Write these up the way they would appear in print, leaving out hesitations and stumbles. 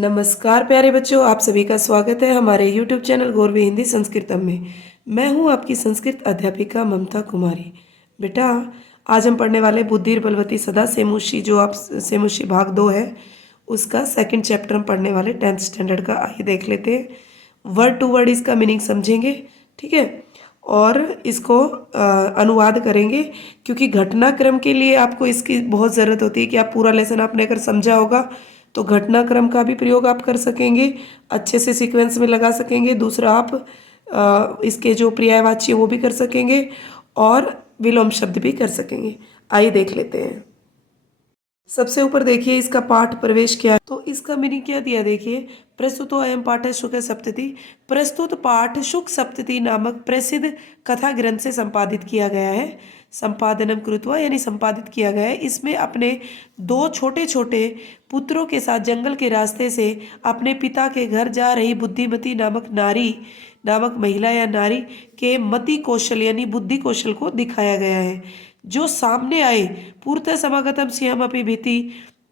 नमस्कार प्यारे बच्चों, आप सभी का स्वागत है हमारे YouTube चैनल गौरवी हिंदी संस्कृतम में। मैं हूं आपकी संस्कृत अध्यापिका ममता कुमारी। बेटा, आज हम पढ़ने वाले बुद्धिर बलवती सदा सेमुषी, जो आप सेमुषी भाग 2 है, उसका सेकंड चैप्टर हम पढ़ने वाले 10th स्टैंडर्ड का। आइए देख लेते हैं। वर्ड टू वर्ड इसका मीनिंग समझेंगे, ठीक है, और इसको अनुवाद करेंगे, क्योंकि घटनाक्रम के लिए आपको इसकी बहुत ज़रूरत होती है कि आप पूरा लेसन आपने अगर समझा होगा तो घटनाक्रम का भी प्रयोग आप कर सकेंगे, अच्छे से सीक्वेंस में लगा सकेंगे। दूसरा, आप इसके जो पर्यायवाची वो भी कर सकेंगे और विलोम शब्द भी कर सकेंगे। आइए देख लेते हैं। सबसे ऊपर देखिए इसका पाठ प्रवेश क्या है, तो इसका मीनिंग क्या दिया देखिए। प्रस्तुतो अयम पाठ शुक सप्तति। प्रस्तुत पाठ शुक सप्तति नामक प्रसिद्ध कथा ग्रंथ से संपादित किया गया है। संपादनम कृत्वा यानी संपादित किया गया है। इसमें अपने दो छोटे छोटे पुत्रों के साथ जंगल के रास्ते से अपने पिता के घर जा रही बुद्धिमती नामक महिला या नारी के मति कौशल यानी बुद्धि कौशल को दिखाया गया है। जो सामने आए पूर्णतः समागतम सिंहम अपनी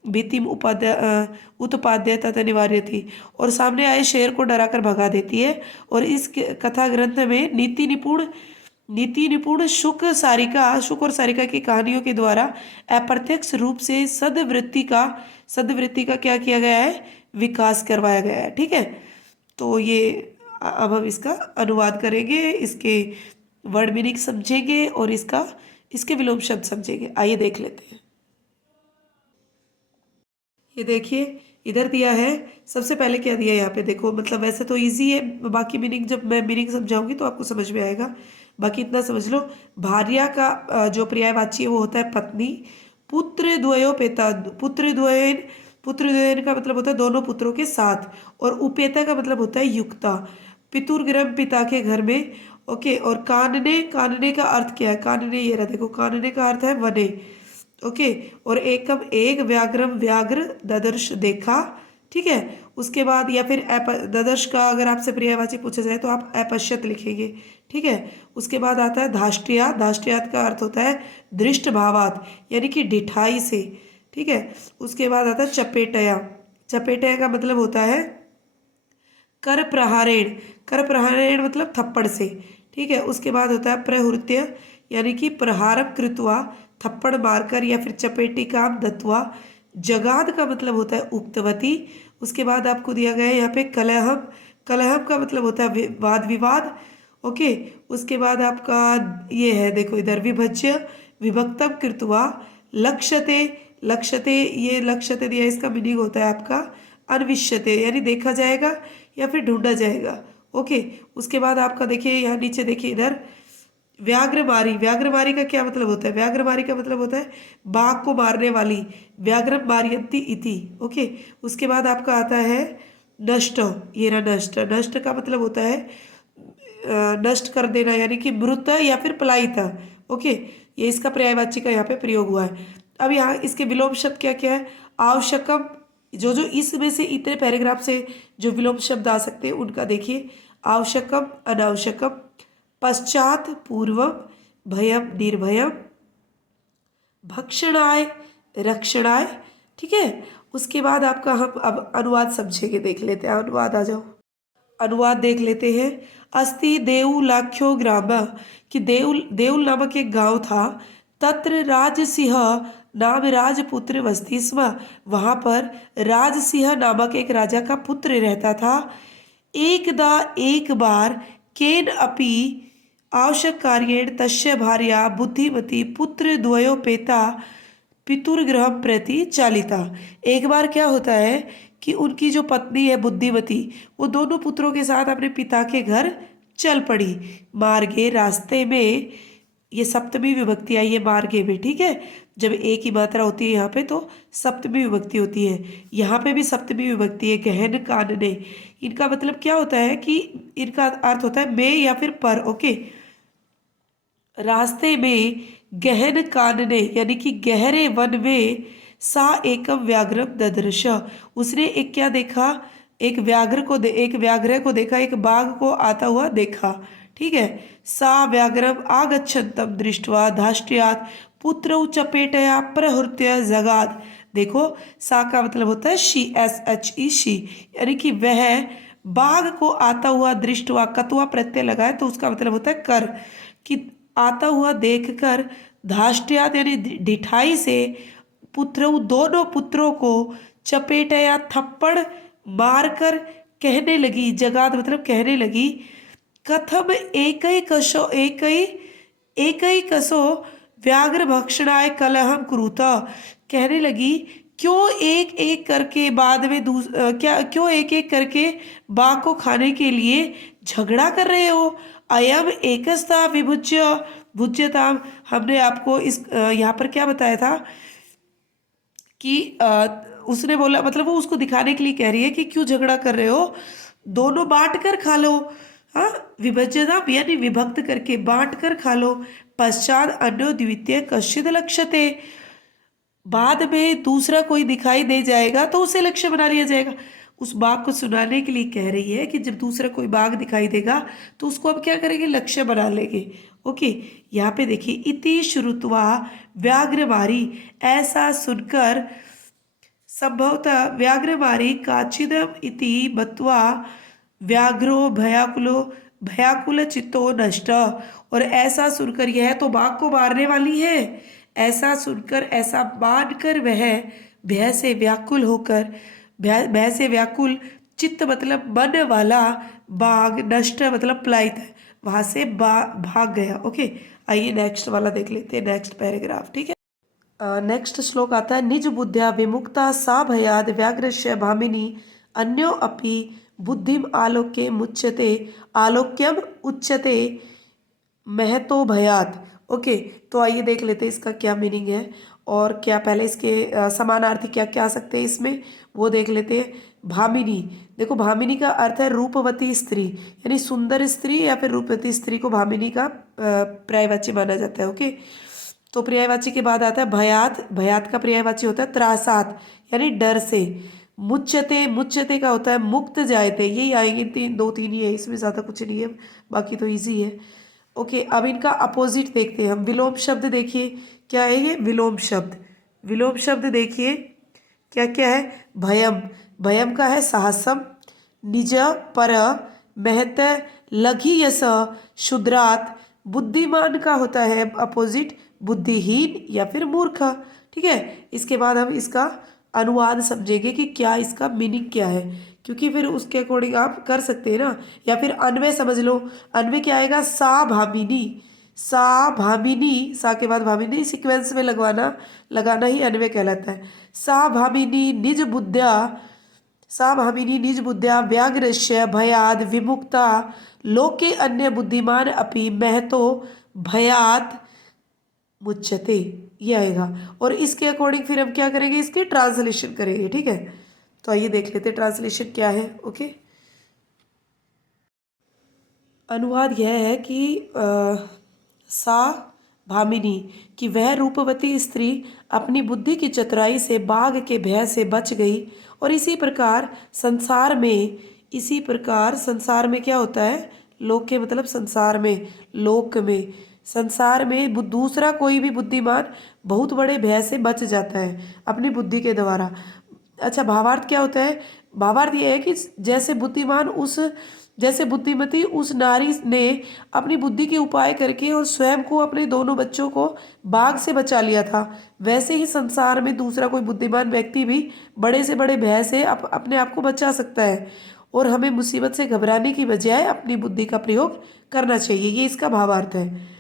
भीतिम उत्पाद्य तथा अनिवार्य थी, और सामने आए शेर को डराकर भगा देती है। और इस कथा ग्रंथ में नीति निपुण शुक और सारिका की कहानियों के द्वारा अप्रत्यक्ष रूप से सदवृत्ति का क्या किया गया है, विकास करवाया गया है। ठीक है, तो ये अब हम इसका अनुवाद करेंगे, इसके वर्ड मीनिंग समझेंगे और इसके विलोम शब्द समझेंगे। आइए देख लेते हैं। ये देखिए इधर दिया है। सबसे पहले क्या दिया है यहाँ पे देखो, मतलब वैसे तो इजी है, बाकी मीनिंग जब मैं मीनिंग समझाऊंगी तो आपको समझ में आएगा। बाकी इतना समझ लो, भार्या का जो पर्यायवाची है वो होता है पत्नी। पुत्र द्वयो पेता, पुत्र द्वयन का मतलब होता है दोनों पुत्रों के साथ, और उपेता का मतलब होता है युक्ता। पितुर्गृह पिता के घर में। ओके, और कानने का अर्थ क्या है, कानने ये रहा देखो, कानने का अर्थ है वने। ओके, और एकम एक, व्याघ्रम व्याघ्र, ददर्श देखा। ठीक है, उसके बाद या फिर ददर्श का अगर आपसे पर्यायवाची पूछा जाए तो आप अपश्यत लिखेंगे। ठीक है, उसके बाद आता है धाष्ट्रियात का अर्थ होता है दृष्ट भावात यानी कि ढिठाई से। ठीक है, उसके बाद आता है चपेटया का मतलब होता है कर प्रहारेण मतलब थप्पड़ से। ठीक है, उसके बाद होता है प्रहृत्य यानी कि प्रहारम कृत्वा, थप्पड़ मारकर या फिर चपेटी काम दत्वा। जगाद का मतलब होता है उक्तवती। उसके बाद आपको दिया गया है यहाँ पे कलहम का मतलब होता है वाद विवाद। ओके, उसके बाद आपका ये है देखो इधर विभज्य विभक्तम कृत्वा। लक्ष्यते दिया, इसका मीनिंग होता है आपका अन्विष्यते यानी देखा जाएगा या फिर ढूंढा जाएगा। ओके, उसके बाद आपका देखिए यहाँ नीचे देखिए इधर व्याघ्रमारी का क्या मतलब होता है, व्याघ्रमारी का मतलब होता है बाघ को मारने वाली, व्याघ्रम मारियंती इति। ओके, उसके बाद आपका आता है नष्ट। ये रहा नष्ट का मतलब होता है नष्ट कर देना यानी कि मृत या फिर पलायित। ओके, ये इसका पर्यायवाची का यहाँ पे प्रयोग हुआ है। अब यहाँ इसके विलोम शब्द क्या क्या है। आवश्यकम, जो जो इसमें से इतने पैराग्राफ से जो विलोम शब्द आ सकते हैं उनका देखिए। आवश्यकम अनावश्यकम, पश्चात पूर्वम, भयम निर्भयम, भक्षणाय रक्षणाय। ठीक है, उसके बाद आपका हम अब अनुवाद समझेंगे, देख लेते हैं। अनुवाद आ जाओ, अनुवाद देख लेते हैं। अस्ति देउलाख्यो ग्राम, कि देउल नामक एक गांव था। तत्र राजसिंह नाम राजपुत्र वसती स्म, वहाँ पर राजसिंह नामक एक राजा का पुत्र रहता था। एक बार केन अपि आवश्यक कार्येण तस्य भार्या बुद्धिमती पुत्र द्वयोपेता पितुर्गृह प्रति चालिता। एक बार क्या होता है कि उनकी जो पत्नी है बुद्धिमती, वो दोनों पुत्रों के साथ अपने पिता के घर चल पड़ी। मार्गे रास्ते में, ये सप्तमी विभक्ति आई है मार्गे में। ठीक है, जब एक ही मात्रा होती है यहाँ पे तो सप्तमी विभक्ति होती है। यहाँ पे भी सप्तमी विभक्ति है। गहन कानने, इनका मतलब क्या होता है कि इनका अर्थ होता है में या फिर पर। ओके, रास्ते में गहन कानने यानी कि गहरे वन में सा एकम व्याघ्रम ददृश, उसने एक क्या देखा, एक व्याघ्र को देखा, एक बाघ को आता हुआ देखा। ठीक है, सा व्याघ्रम आगच्छन्तम दृष्ट्वा धाष्ट्र्यात् पुत्रौ चपेटया प्रहृत्य जगाद देखो सा का मतलब होता है शी, SHE शी, यानी कि वह बाघ को आता हुआ दृष्ट हुआ, कतुआ प्रत्यय लगाए तो उसका मतलब होता है कर, कि आता हुआ देखकर धाष्टयात यानी ढिठाई से पुत्र दोनों पुत्रों को चपेटा या थप्पड़ मारकर कहने लगी, जगात मतलब कहने लगी, कथम एकई कसो व्याघ्र भक्षणाय कलहम कुरुता, कहने लगी क्यों एक एक करके बाद में क्या क्यों एक एक करके बाघ को खाने के लिए झगड़ा कर रहे हो। अयम एकस्ता विभुज्य भुज्यताम, हमने आपको इस यहाँ पर क्या बताया था कि उसने बोला, मतलब वो उसको दिखाने के लिए कह रही है कि क्यों झगड़ा कर रहे हो, दोनों बांट कर खा लो। हाँ, विभज्यता यानी विभक्त करके बांट कर खा लो। पश्चात अन्यो द्वितीय कश्चित लक्ष्यते, बाद में दूसरा कोई दिखाई दे जाएगा तो उसे लक्ष्य बना लिया जाएगा। उस बाघ को सुनाने के लिए कह रही है कि जब दूसरा कोई बाघ दिखाई देगा तो उसको हम क्या करेंगे, लक्ष्य बना लेंगे। ओके, यहाँ पे देखिए, इति श्रुत्वा व्याघ्रमारी, ऐसा सुनकर संभवतः व्याघ्रमारी काचिदम इति बत्वा व्याघ्रो भयाकुल चित्तो नष्ट, और ऐसा सुनकर, यह तो बाघ को मारने वाली है, ऐसा सुनकर ऐसा मानकर वह भय से व्याकुल होकर, भय से व्याकुल चित्त मतलब मन वाला बाघ, नष्ट मतलब पलायित है, वहां से भाग गया। ओके, आइए नेक्स्ट वाला देख लेते हैं, नेक्स्ट पैराग्राफ। ठीक है, नेक्स्ट श्लोक आता है, निज बुद्ध्या विमुक्ता सा भयाद व्याघ्रस्य भामिनी अन्यो अपि बुद्धिम आलोक्य मुच्यते, आलोक्यम उच्यते महतो भयात। ओके, तो आइए देख लेते हैं इसका क्या मीनिंग है, और क्या पहले इसके समानार्थी क्या क्या आ सकते हैं इसमें, वो देख लेते हैं। भामिनी, देखो भामिनी का अर्थ है रूपवती स्त्री, यानी सुंदर स्त्री या फिर रूपवती स्त्री को भामिनी का पर्यायवाची माना जाता है। ओके, तो पर्यायवाची के बाद आता है भयात, भयात का पर्यायवाची होता है त्रासात, यानी डर से। मुच्यते, मुच्यते का होता है मुक्त जायते, यही आएंगे, दो तीन ही है, इसमें ज़्यादा कुछ नहीं है, बाकी तो इजी है। ओके, अब इनका अपोजिट देखते हैं हम। विलोम शब्द देखिए क्या है, ये विलोम शब्द, विलोम शब्द देखिए क्या क्या है। भयम, भयम का है साहसम, निज पर महत लघी यस शुद्रात, बुद्धिमान का होता है अपोजिट बुद्धिहीन या फिर मूर्ख। ठीक है, इसके बाद हम इसका अनुवाद समझेंगे कि क्या इसका मीनिंग क्या है, क्योंकि फिर उसके अकॉर्डिंग आप कर सकते हैं ना, या फिर अन्वय समझ लो। अन्वय क्या आएगा, सा भामिनी, सा भामिनी, सा के बाद भामिनी सीक्वेंस में लगाना ही अन्वय कहलाता है। सा भामिनी निज बुद्ध्या, सा भामिनी निज बुद्ध्या व्याघ्रस्य भयाद विमुक्ता लोके अन्य बुद्धिमान अपि महतो भयात मुच्यते, ये आएगा। और इसके अकॉर्डिंग फिर हम क्या करेंगे, इसके ट्रांसलेशन करेंगे। ठीक है, तो आइए देख लेते हैं ट्रांसलेशन क्या है। ओके, अनुवाद यह है कि सा भामिनी, कि वह रूपवती स्त्री अपनी बुद्धि की चतुराई से बाघ के भय से बच गई, और इसी प्रकार संसार में, इसी प्रकार संसार में क्या होता है, लोक के मतलब संसार में, लोक में, संसार में दूसरा कोई भी बुद्धिमान बहुत बड़े भय से बच जाता है अपनी बुद्धि के द्वारा। अच्छा, भावार्थ क्या होता है, भावार्थ ये है कि जैसे बुद्धिमती उस नारी ने अपनी बुद्धि के उपाय करके और स्वयं को, अपने दोनों बच्चों को बाघ से बचा लिया था, वैसे ही संसार में दूसरा कोई बुद्धिमान व्यक्ति भी बड़े से बड़े भय से अपने आप को बचा सकता है, और हमें मुसीबत से घबराने की बजाय अपनी बुद्धि का प्रयोग करना चाहिए, ये इसका भावार्थ है।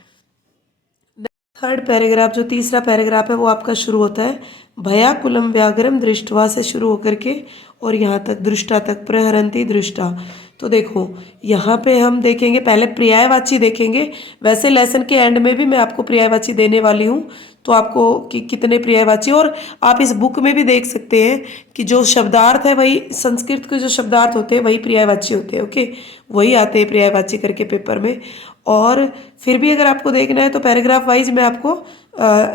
थर्ड पैराग्राफ, जो तीसरा पैराग्राफ है, वो आपका शुरू होता है भयाकुलम व्याघ्रम दृष्टवा से शुरू होकर के और यहाँ तक दृष्टा तक, प्रहरंती दृष्टा। तो देखो यहाँ पे हम देखेंगे, पहले पर्यायवाची देखेंगे, वैसे लेसन के एंड में भी मैं आपको पर्यायवाची देने वाली हूँ, तो आपको कि कितने पर्यायवाची, और आप इस बुक में भी देख सकते हैं कि जो शब्दार्थ है वही, संस्कृत के जो शब्दार्थ होते हैं वही पर्यायवाची होते हैं। ओके, वही आते हैं पर्यायवाची करके पेपर में। और फिर भी अगर आपको देखना है तो पैराग्राफ वाइज मैं आपको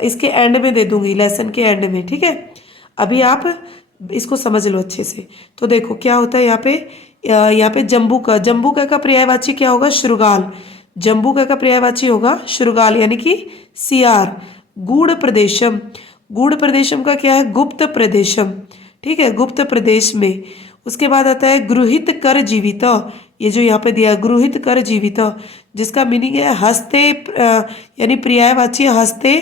इसके एंड में दे दूंगी, लेसन के एंड में। ठीक है, अभी आप इसको समझ लो अच्छे से। तो देखो क्या होता है यहाँ पे जम्बूका का पर्यायवाची क्या होगा, श्रुगाल, जम्बूका का पर्यायवाची होगा श्रुगाल, यानी कि सियार। गूढ़ प्रदेशम, गूढ़ प्रदेशम का क्या है, गुप्त प्रदेशम, ठीक है, गुप्त प्रदेश में। उसके बाद आता है गृहित कर जीवित, ये जो यहाँ पे दिया है गृहित कर जीवित, जिसका मीनिंग है हस्ते यानी पर्यायवाची हस्ते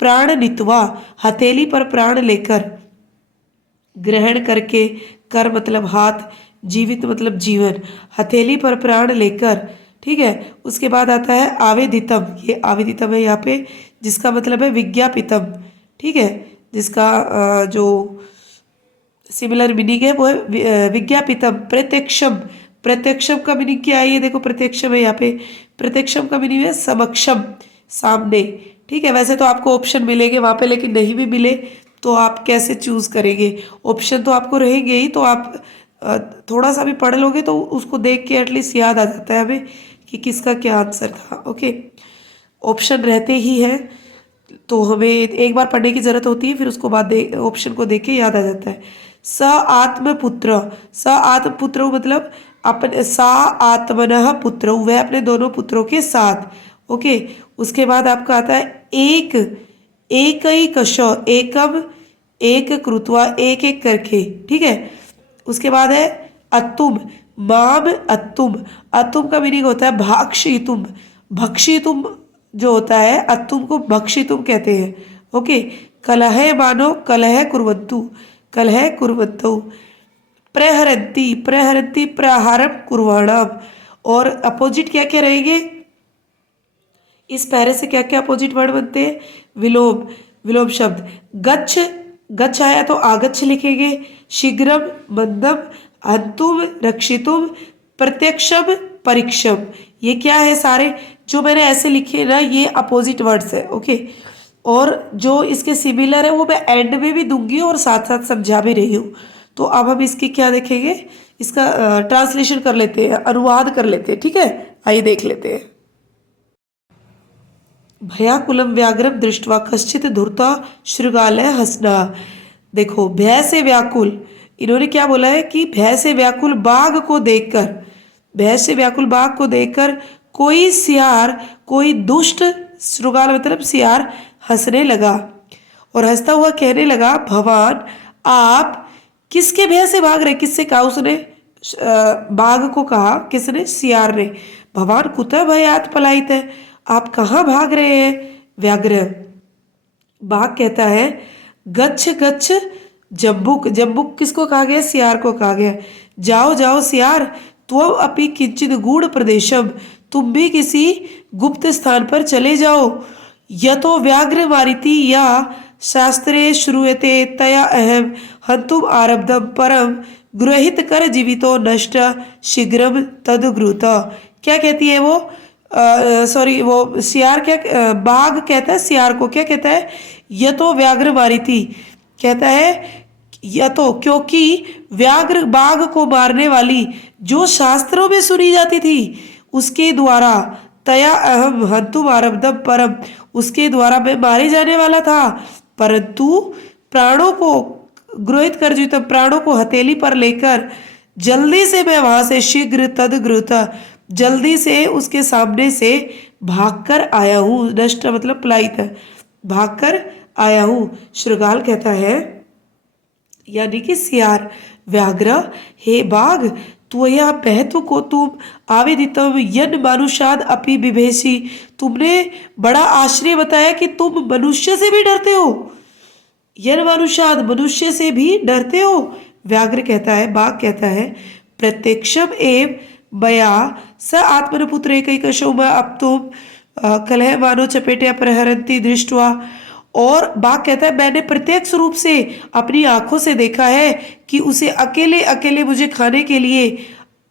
प्राण नित्वा, हथेली पर प्राण लेकर, ग्रहण करके, कर मतलब हाथ, जीवित मतलब जीवन, हथेली पर प्राण लेकर, ठीक है। उसके बाद आता है आवेदितम, ये आवेदितम है यहाँ पे, जिसका मतलब है विज्ञापितम, ठीक है, जिसका जो सिमिलर मीनिंग है वो है विज्ञापितम। प्रत्यक्षम, प्रत्यक्षम का मीनिंग क्या है, ये देखो प्रत्यक्षम है यहाँ पे, प्रत्यक्षम का मीनिंग है समक्षम, सामने, ठीक है। वैसे तो आपको ऑप्शन मिलेंगे वहाँ पे, लेकिन नहीं भी मिले तो आप कैसे चूज करेंगे, ऑप्शन तो आपको रहेंगे ही, तो आप थोड़ा सा भी पढ़ लोगे तो उसको देख के एटलीस्ट याद आ जाता है हमें कि किसका क्या आंसर था। ओके, ऑप्शन रहते ही हैं तो हमें एक बार पढ़ने की जरूरत होती है, फिर उसको बाद ऑप्शन को देख के याद आ जाता है। स आत्मपुत्र, स आत्मपुत्र मतलब अपने, सा आत्मनः पुत्र, वह अपने दोनों पुत्रों के साथ। ओके, उसके बाद आपका आता है एक, एक ही कश, एकम, एक कृत्वा, एक एक करके, ठीक है। उसके बाद है अतुम, माम अतुम, अतुम का मीनिंग होता है भाक्षितुम, भक्षितुम जो होता है, अतुम को भक्षितुम कहते हैं। ओके, कलह मानो कलह कुर्वन्तु, कलह कुर्वन्तु, प्रहरन्ति, प्रहरन्ति प्रहारम कुर्वाणाम। और अपोजिट क्या क्या रहेंगे इस पैरे से, क्या क्या अपोजिट वर्ड बनते हैं, विलोम, विलोम शब्द। गच्छ, गच्छ आया तो आगच्छ लिखेंगे, शीघ्रम, मंदम, हंतुम, रक्षितुम, प्रत्यक्षम, परीक्षम। ये क्या है सारे जो मैंने ऐसे लिखे ना, ये अपोजिट वर्ड्स है। ओके, और जो इसके सिमिलर है वो मैं एंड में भी दूंगी और साथ साथ समझा भी रही हूँ। तो अब हम इसकी क्या देखेंगे, इसका ट्रांसलेशन कर लेते हैं, अनुवाद कर लेते हैं, ठीक है। आइए देख लेते हैं। भयाकुलम व्याघ्रम दृष्ट्वा कश्चित धूर्ता शृगालय हंसना। देखो, भय से व्याकुल, इन्होंने क्या बोला है कि भय से व्याकुल बाघ को देखकर, भय से व्याकुल बाघ को देखकर कोई सियार, कोई दुष्ट, शृगाल मतलब सियार, हंसने लगा और हंसता हुआ कहने लगा, भगवान आप किसके भय से भाग रहे, किससे कहा उसने, बाघ को कहा, किसने, सियार ने। भगवान कुतः भयात पलायित है, आप कहाँ भाग रहे हैं। व्याघ्र, बाघ कहता है, गच्छ गच्छ जम्बुक, जम्बुक किसको कहा गया, सियार को कहा गया। जाओ जाओ सियार, त्वं अपि किंचित गूढ़ प्रदेशम, तुम भी किसी गुप्त स्थान पर चले जाओ। यतो व्याघ्र मारिति या शास्त्रे श्रूयते तया अहम हंतुम आरब्धम परम गृहीत कर जीवितो नष्ट शीघ्रम तदग्रुत। क्या कहती है वो, सॉरी वो सियार क्या, बाघ कहता है सियार को, क्या कहता है, यतो व्याघ्र मारिति, कहता है यतो क्योंकि व्याघ्र, बाघ को मारने वाली जो शास्त्रों में सुनी जाती थी उसके द्वारा, तया अहम हंतुम आरब्धम परम, उसके द्वारा मैं मारे जाने वाला था, परंतु प्राणों को गृहीत कर जीवित, प्राणों को हथेली पर लेकर जल्दी से मैं वहां से, शीघ्र तदग्रुत, जल्दी से उसके सामने से भागकर आया हूँ। नष्ट मतलब पलायित, भागकर आया हूँ। शृगाल कहता है, यानी कि सियार, व्याघ्र, हे बाघ, त्वया बहतु को तुम आवेदितम यन मानुषाद अपि बिभेषि, तुमने बड़ा आश्चर्य बताया कि तुम मनुष्य से भी डरते हो, यन मानुषाद मनुष्य से भी डरते हो। व्याघ्र कहता है, बाघ कहता है, प्रत्यक्षम एव बया स आत्मनपुत्र एकैकशो में अब तुम कलह मानो चपेटिया प्रहरंती दृष्टवा। और बाघ कहता है, मैंने प्रत्यक्ष रूप से अपनी आंखों से देखा है कि उसे अकेले अकेले मुझे खाने के लिए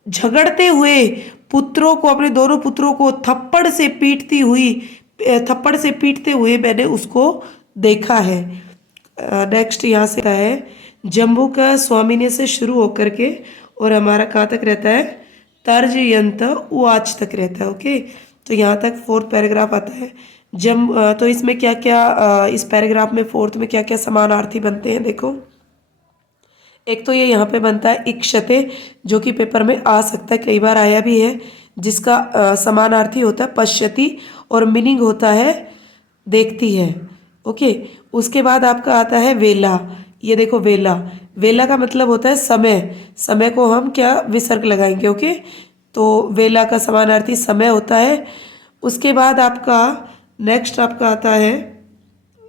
झगड़ते हुए पुत्रों को, अपने दोनों पुत्रों को थप्पड़ से पीटती हुई, थप्पड़ से पीटते हुए मैंने उसको देखा है। नेक्स्ट यहाँ से है, जम्बू का स्वामिने से शुरू होकर के और हमारा कहाँ तक रहता है, तर्ज यंत उवाच तक रहता है। ओके, तो यहाँ तक फोर्थ पैराग्राफ आता है। तो इसमें क्या क्या, इस पैराग्राफ में फोर्थ में क्या क्या समानार्थी बनते हैं, देखो। एक तो ये यहाँ पे बनता है इक्षते, जो कि पेपर में आ सकता है, कई बार आया भी है, जिसका समानार्थी होता है पश्यति और मीनिंग होता है देखती है। ओके। उसके बाद आपका आता है वेला। ये देखो वेला, वेला का मतलब होता है समय। समय को हम क्या विसर्ग लगाएंगे, ओके। तो वेला का समानार्थी समय होता है। उसके बाद आपका नेक्स्ट आपका आता है,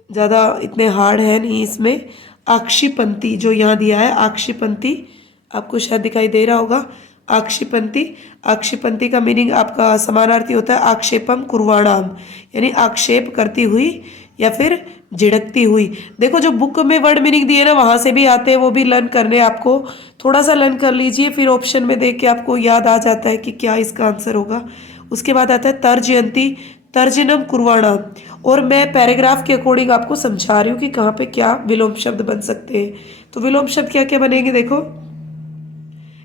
ज़्यादा इतने हार्ड है नहीं इसमें, आक्षिपंती जो यहाँ दिया है, आक्षिपंती आपको शायद दिखाई दे रहा होगा। आक्षिपंती, आक्षिपंती का मीनिंग आपका समानार्थी होता है आक्षेपम कुर्वाणाम, यानी आक्षेप करती हुई या फिर झिड़कती हुई। देखो जो बुक में वर्ड मीनिंग दिए ना वहाँ से भी आते हैं, वो भी लर्न करने आपको, थोड़ा सा लर्न कर लीजिए, फिर ऑप्शन में देख के आपको याद आ जाता है कि क्या इसका आंसर होगा। उसके बाद आता है तर्जयंती, तर्जनम कुर्वाणाम। और मैं पैराग्राफ के अकॉर्डिंग आपको समझा रही हूँ कि कहाँ पे क्या विलोम शब्द बन सकते हैं। तो विलोम शब्द क्या क्या बनेंगे देखो।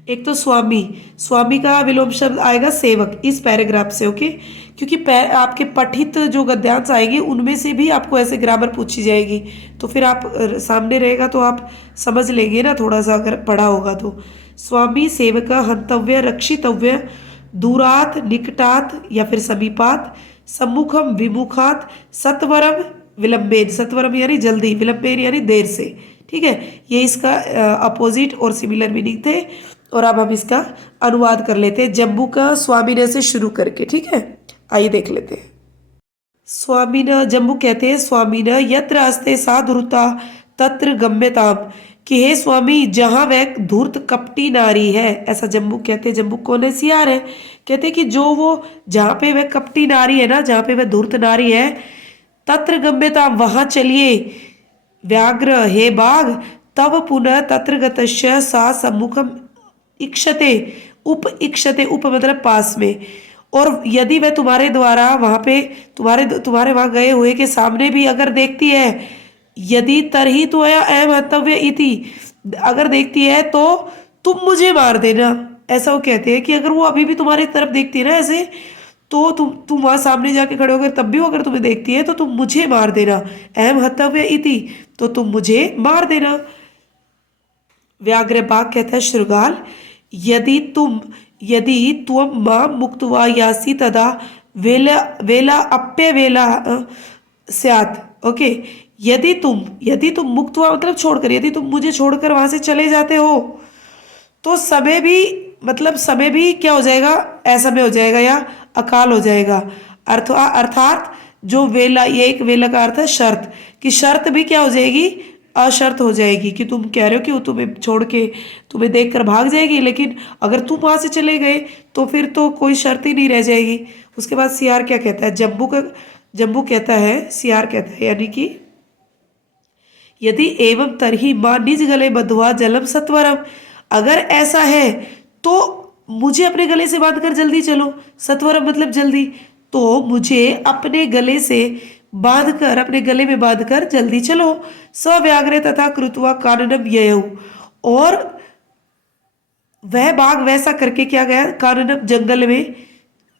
एक तो स्वामी, स्वामी का विलोम शब्द आएगा सेवक इस पैराग्राफ से, ओके। क्योंकि आपके पठित जो गद्यांश आएंगे उनमें से भी आपको ऐसे ग्रामर पूछी जाएगी, तो फिर आप सामने रहेगा तो आप समझ लेंगे ना, थोड़ा सा अगर पढ़ा होगा तो। स्वामी, सेवक, हंतव्य, रक्षितव्य, दूरात, निकटात या फिर समीपात, सम्मुखम, विमुखात, सत्वरम, विलंबेन, सत्वरम यानी जल्दी, विलंबेन यानी देर से, ठीक है। ये इसका अपोजिट और सिमिलर मीनिंग थे। और अब हम इसका अनुवाद कर लेते हैं जम्बू का स्वामीने से शुरू करके, ठीक है। आइए देख लेते हैं। स्वामीन, जम्बू कहते हैं स्वामीन यत्र अस्ते सा धूर्ता तत्र गम्यताम, कि हे स्वामी जहाँ वह धूर्त कपटी नारी है, ऐसा जम्बू कहते हैं। जम्बू कौन है? सियार है। कहते हैं कि जो वो जहाँ पे वह कपटी नारी है ना, जहाँ पे वह धूर्त नारी है, तत्र गम्यताम वहाँ चलिए, व्याघ्र हे बाघ, तव पुनः तत्र गतस्य सा सम्मुखम इक्षते, उप इक्षते, उप मतलब पास में। और यदि वह तुम्हारे द्वारा वहाँ पे तुम्हारे वहाँ गए हुए के सामने भी अगर देखती है, यदि तरही तो अहम हतव्य इति, अगर देखती है तो तुम मुझे मार देना। ऐसा वो कहते हैं कि अगर वो अभी भी तुम्हारी तरफ देखती है ना ऐसे, तो तुम वहाँ सामने जाके खड़े होकर तब भी वो अगर तुम्हें देखती है तो तुम मुझे मार देना। अहम हतव्य इति, तो तुम मुझे मार देना। व्याघ्र बाघ कहता है शृगाल, यदि त्वं मां मुक्त्वा यासि तदा वेला वेला अप्य वेला स्यात्, ओके। यदि तुम मुक्त्वा मतलब छोड़कर, यदि तुम मुझे छोड़कर वहां से चले जाते हो तो समय भी, मतलब समय भी क्या हो जाएगा, असमय हो जाएगा या अकाल हो जाएगा। अर्थात जो वेला, ये एक वेला का अर्थ है शर्त, कि शर्त भी क्या हो जाएगी, अशर्त हो जाएगी। कि तुम कह रहे हो कि वो तुम्हें छोड़ के तुम्हें देखकर भाग जाएगी, लेकिन अगर तुम वहां से चले गए तो फिर तो कोई शर्त ही नहीं रह जाएगी। उसके बाद सियार क्या कहता है, जम्बू कहता है, सियार कहता है, यानी कि यदि एवं तरही मां निज गले बंधुआ जलम सत्वरम, अगर ऐसा है तो मुझे अपने गले से बांध कर जल्दी चलो। सत्वरम मतलब जल्दी, तो मुझे अपने गले से बांधकर, अपने गले में बांधकर जल्दी चलो। सव्याग्रे तथा कृत्वा काननम ययौ, और वह बाघ वैसा करके क्या गया, काननम जंगल में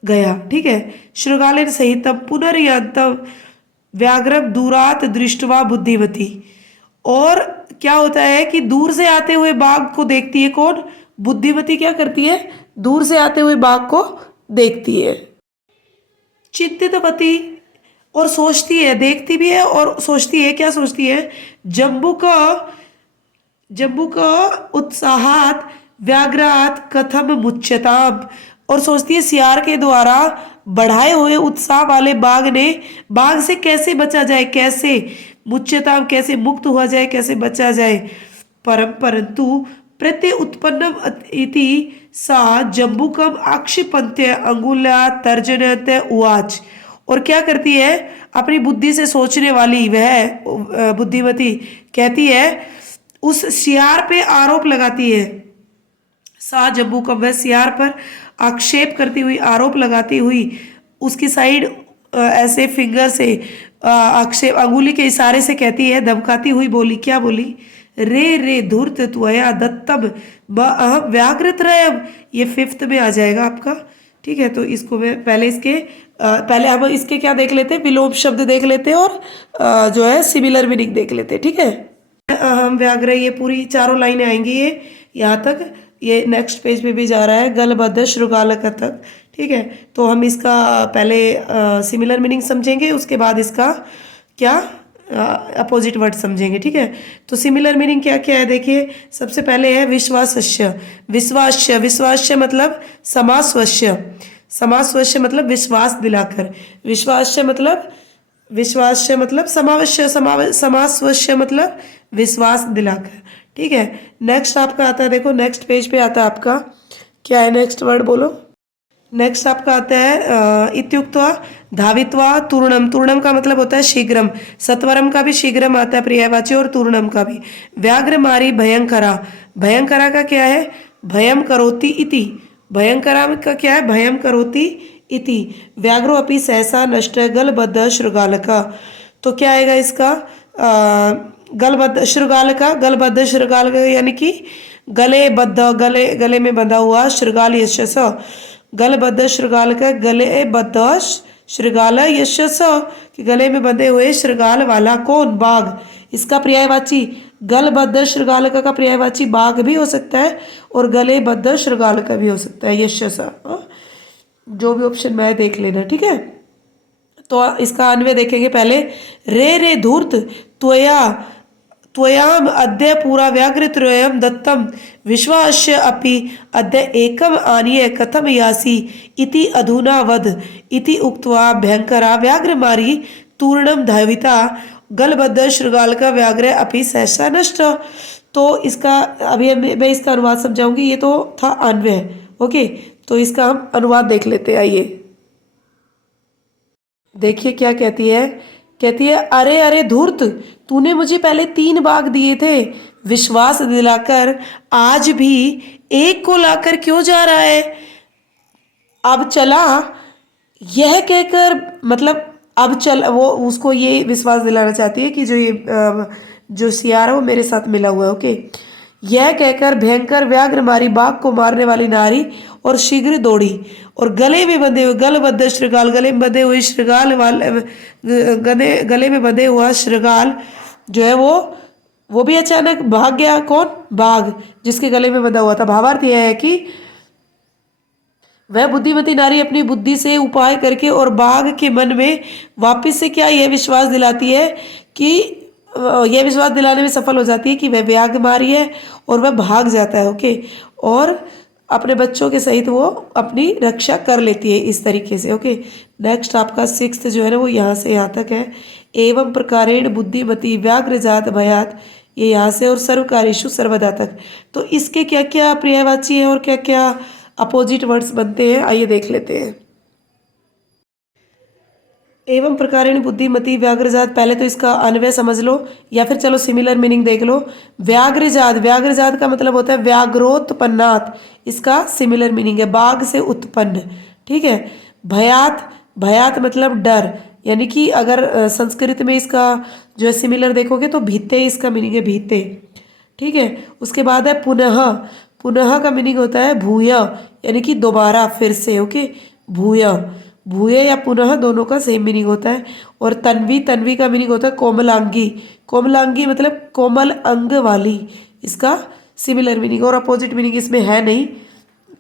गया, ठीक है। शृगालेन सहितम पुनर्यंतम व्याघ्रम दूरात दृष्टवा बुद्धिमती, और क्या होता है कि दूर से आते हुए बाघ को देखती है कौन, बुद्धिमती क्या करती है, दूर से आते हुए बाघ को देखती है। चिंतितवती, और सोचती है, देखती भी है और सोचती है, क्या सोचती है, जम्बू का उत्साहात व्याघ्रात कथम मुच्यताम, और सोचती है सियार के द्वारा बढ़ाए हुए उत्साह वाले बाघ से कैसे बचा जाए, कैसे मुच्यताम, कैसे मुक्त हुआ जाए, कैसे बचा जाए। परंतु प्रत्ये उत्पन्नम इति सा जम्बुकम आक्षिपन्त्य अंगुल्या तर्जनत्य उवाच, और क्या करती है, अपनी बुद्धि से सोचने वाली वह बुद्धिमती कहती है, उस सियार पे आरोप लगाती है। सा जम्बू का, वह सियार पर आक्षेप करती हुई, आरोप लगाती हुई, उसकी साइड ऐसे फिंगर से आक्षेप, अंगुली के इशारे से कहती है, धमकाती हुई बोली, क्या बोली, रे रे धूर्त त्वया दत्तम अहम व्याघ्रत्रयम, ये 5th में आ जाएगा आपका, ठीक है। तो इसको मैं पहले हम इसके क्या देख लेते हैं, विलोम शब्द देख लेते हैं, और जो है सिमिलर मीनिंग देख लेते हैं, ठीक है। अहम व्याघ्र, ये पूरी चारों लाइनें आएंगी, ये यहाँ तक, ये नेक्स्ट पेज पे भी जा रहा है, गलबद्ध श्रृगालक तक, ठीक है। तो हम इसका पहले सिमिलर मीनिंग समझेंगे, उसके बाद इसका क्या अपोजिट वर्ड समझेंगे, ठीक है। तो सिमिलर मीनिंग क्या क्या है देखिए। सबसे पहले है विश्वासस्य। विश्वास्य, विश्वास्य मतलब समासवश्य। समासवश्य मतलब विश्वास दिलाकर। विश्वास्य मतलब, विश्वास्य मतलब समावश्य, समासवश्य मतलब विश्वास दिलाकर, ठीक है। नेक्स्ट आपका आता है, देखो नेक्स्ट पेज पे आता है आपका, क्या है नेक्स्ट वर्ड बोलो। नेक्स्ट आपका आता है इत्युक्त्वा धावित्वा तूर्णम। तूर्णम का मतलब होता है शीघ्रम। सत्वरम का भी शीघ्रम आता है पर्यायवाची, और तूर्णम का भी। व्याघ्र मारी भयंकरा। भयंकरा का क्या है, भयम करोति इति। भयंकरा का क्या है, भयम करोति इति। व्याघ्रो अपि सहसा नष्ट गलबद्ध शृगालका। तो क्या आएगा इसका, गलबद्ध शृगालका। गलबद्ध शृगालका यानी कि गले बद्ध, गले गले में बंधा हुआ, शृगाल यशस। गलबद्ध शृगाल का, गले बद्ध शृगाल यशस कि गले में बंधे हुए शृगाल वाला कौन, बाघ। इसका पर्यायवाची गलबद्ध शृगाल का पर्यायवाची बाघ भी हो सकता है, और गले बद्ध शृगाल का भी हो सकता है यशस। जो भी ऑप्शन मैं देख लेना, ठीक है। तो इसका अन्वय देखेंगे पहले। रे रे धूर्त त्वया त्वयाम अद्य पूरा व्याघ्रत्रयं दत्तम विश्वास्य अपि अद्य एकम आनीय कथम यासी इति अधुना वद इति उक्त्वा भयंकरा व्याघ्रमारी तूर्णम धाविता गलबद्ध शृगाल का व्याघ्र अपि सहसा नष्ट। तो इसका अभी मैं इसका अनुवाद समझाऊंगी, ये तो था अन्वय, ओके। तो इसका हम अनुवाद देख लेते हैं, आइए देखिए क्या कहती है। कहती है, अरे अरे धूर्त, तूने मुझे पहले 3 बाघ दिए थे विश्वास दिलाकर, आज भी एक को लाकर क्यों जा रहा है। अब चला, यह कहकर, मतलब अब चल, वो उसको ये विश्वास दिलाना चाहती है कि जो ये जो सियार है वो मेरे साथ मिला हुआ है, ओके। यह कहकर भयंकर व्याघ्र मारी, बाघ को मारने वाली नारी, और शीघ्र दौड़ी, और गले में बंधे हुए गलबद्ध श्रृगाल, गले में बंधे हुए श्रृगाल वाले, गले में बंधे हुआ श्रृगाल जो है वो भी अचानक भाग गया। कौन, बाघ, जिसके गले में बंधा हुआ था। भावार्थ यह है कि वह बुद्धिमती नारी अपनी बुद्धि से उपाय करके और बाघ के मन में वापस से क्या यह विश्वास दिलाती है कि यह विश्वास दिलाने में सफल हो जाती है कि वह व्याघ्र मारी है, और वह भाग जाता है, ओके। और अपने बच्चों के सहित वो अपनी रक्षा कर लेती है इस तरीके से, ओके। नेक्स्ट आपका 6th जो है ना, वो यहाँ से यहाँ तक है। एवं प्रकारेण बुद्धिमती व्याघ्र जात भयात, ये यहाँ से और सर्वकार्येषु सर्वदा तक। तो इसके क्या क्या पर्यायवाची है और क्या क्या अपोजिट वर्ड्स बनते हैं, आइए देख लेते हैं। एवं प्रकारेण बुद्धिमती व्याघ्रजात, पहले तो इसका अन्वय समझ लो, या फिर चलो सिमिलर मीनिंग देख लो। व्याघ्रजात, व्याघ्रजात का मतलब होता है व्याघ्रोत्पन्नात, इसका सिमिलर मीनिंग है बाघ से उत्पन्न, ठीक है। भयात, भयात मतलब डर, यानी कि अगर संस्कृत में इसका जो है सिमिलर देखोगे तो भीते, इसका मीनिंग है भीते, ठीक है। उसके बाद है पुनः, पुनः का मीनिंग होता है भूय, यानी कि दोबारा, फिर से, ओके। भूय, भूय या पुनः दोनों का सेम मीनिंग होता है। और तन्वी, तन्वी का मीनिंग होता है कोमलांगी। कोमलांगी मतलब कोमल अंग वाली, इसका सिमिलर मीनिंग। और अपोजिट मीनिंग इसमें है नहीं,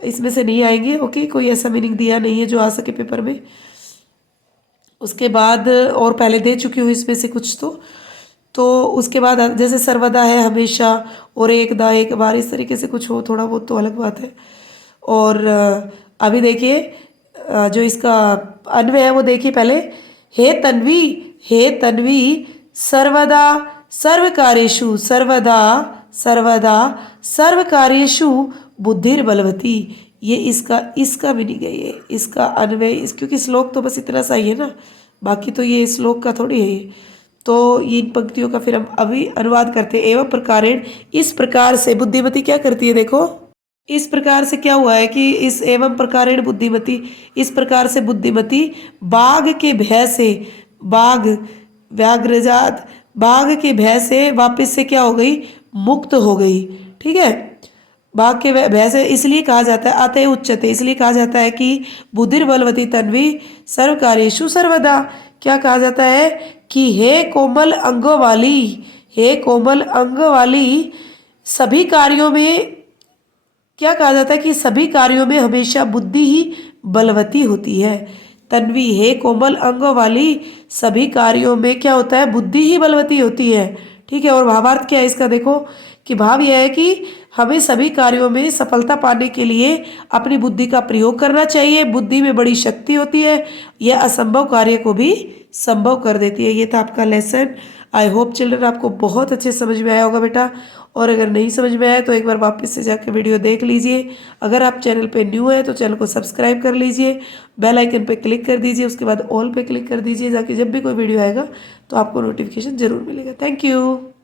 इसमें से नहीं आएंगे, ओके। कोई ऐसा मीनिंग दिया नहीं है जो आ सके पेपर में। उसके बाद और पहले दे चुकी हूँ इसमें से कुछ तो उसके बाद जैसे सर्वदा है हमेशा, और एकदा, एक बार, इस तरीके से कुछ हो थोड़ा बहुत तो अलग बात है। और अभी देखिए जो इसका अन्वय है वो देखिए पहले। हे तन्वी, हे तन्वी, सर्वदा सर्वकार्येषु, सर्वदा सर्वदा सर्वकार्येषु बुद्धिर्बलवती, ये इसका मीनिंग है, ये इसका अन्वय। क्योंकि श्लोक तो बस इतना सा ही है ना, बाकी तो ये श्लोक का थोड़ी है ये। तो इन पंक्तियों का फिर हम अभी अनुवाद करते हैं। एवं प्रकारेण, इस प्रकार से बुद्धिमती क्या करती है, देखो इस प्रकार से क्या हुआ है कि इस एवं प्रकारेण बुद्धिमती, इस प्रकार से बुद्धिमती बाघ के भय से, बाघ व्याघ्रजात, बाघ के भय से वापस से क्या हो गई, मुक्त हो गई, ठीक है। बाघ के भय से इसलिए कहा जाता है, अतः उच्चते, इसलिए कहा जाता है कि बुद्धिर्बलवती तन्वी सर्वकार्येषु सर्वदा। क्या कहा जाता है कि हे कोमल अंगों वाली, हे कोमल अंग वाली, सभी कार्यों में, क्या कहा जाता है कि सभी कार्यों में हमेशा बुद्धि ही बलवती होती है। तन्वी, हे कोमल अंगों वाली, सभी कार्यों में क्या होता है, बुद्धि ही बलवती होती है। ठीक है। और भावार्थ क्या है इसका, देखो कि भाव यह है कि हमें सभी कार्यों में सफलता पाने के लिए अपनी बुद्धि का प्रयोग करना चाहिए। बुद्धि में बड़ी शक्ति होती है, यह असंभव कार्य को भी संभव कर देती है। ये था आपका लेसन। आई होप चिल्ड्रन आपको बहुत अच्छे समझ में आया होगा बेटा। और अगर नहीं समझ में आया तो एक बार वापस से जाकर वीडियो देख लीजिए। अगर आप चैनल पे न्यू है तो चैनल को सब्सक्राइब कर लीजिए, बेल आइकन पे क्लिक कर दीजिए, उसके बाद ऑल पे क्लिक कर दीजिए, ताकि जब भी कोई वीडियो आएगा तो आपको नोटिफिकेशन ज़रूर मिलेगा। Thank you.